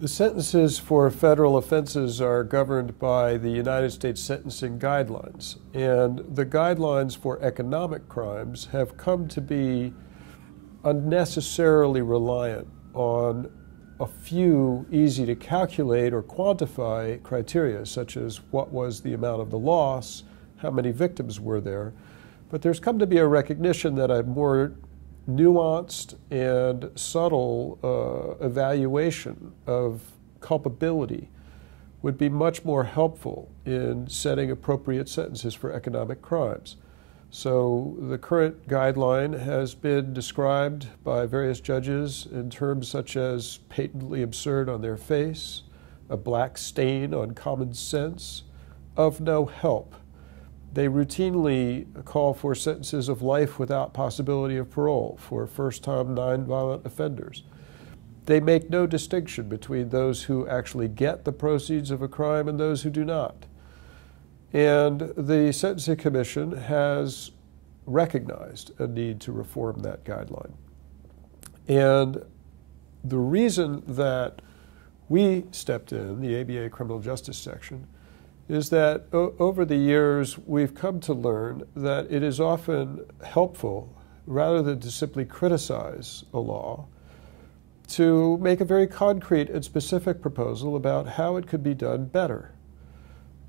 The sentences for federal offenses are governed by the United States sentencing guidelines, and the guidelines for economic crimes have come to be unnecessarily reliant on a few easy to calculate or quantify criteria, such as what was the amount of the loss, how many victims were there. But there's come to be a recognition that a more nuanced and subtle evaluation of culpability would be much more helpful in setting appropriate sentences for economic crimes. So the current guideline has been described by various judges in terms such as patently absurd on their face, a black stain on common sense, of no help. They routinely call for sentences of life without possibility of parole for first-time nonviolent offenders. They make no distinction between those who actually get the proceeds of a crime and those who do not. And the Sentencing Commission has recognized a need to reform that guideline. And the reason that we stepped in, the ABA Criminal Justice Section, is that over the years we've come to learn that it is often helpful, rather than to simply criticize a law, to make a very concrete and specific proposal about how it could be done better.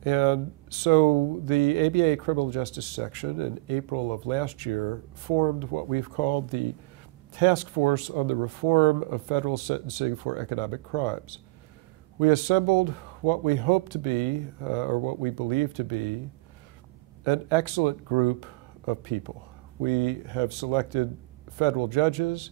And so the ABA Criminal Justice Section in April of last year formed what we've called the Task Force on the Reform of Federal Sentencing for Economic Crimes. We assembled what we hope to be, or what we believe to be, an excellent group of people. We have selected federal judges.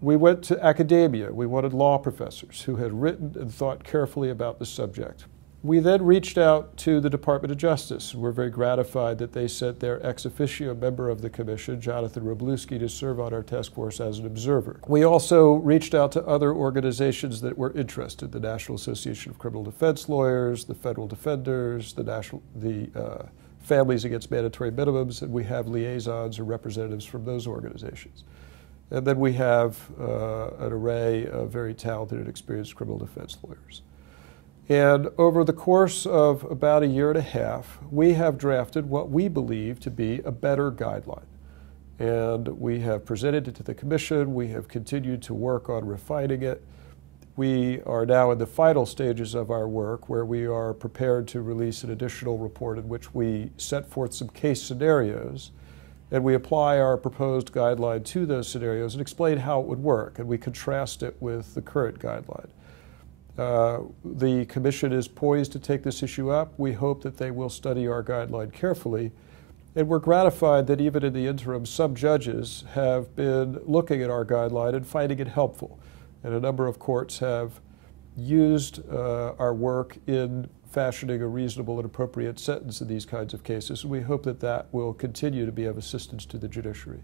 We went to academia. We wanted law professors who had written and thought carefully about the subject. We then reached out to the Department of Justice. We're very gratified that they sent their ex officio member of the commission, Jonathan Wroblewski, to serve on our task force as an observer. We also reached out to other organizations that were interested, the National Association of Criminal Defense Lawyers, the Federal Defenders, the Families Against Mandatory Minimums, and we have liaisons or representatives from those organizations. And then we have an array of very talented and experienced criminal defense lawyers. And over the course of about a year and a half, we have drafted what we believe to be a better guideline. And we have presented it to the Commission. We have continued to work on refining it. We are now in the final stages of our work, where we are prepared to release an additional report in which we set forth some case scenarios, and we apply our proposed guideline to those scenarios and explain how it would work, and we contrast it with the current guideline. The Commission is poised to take this issue up. We hope that they will study our guideline carefully. And we're gratified that even in the interim, some judges have been looking at our guideline and finding it helpful. And a number of courts have used our work in fashioning a reasonable and appropriate sentence in these kinds of cases. And we hope that that will continue to be of assistance to the judiciary.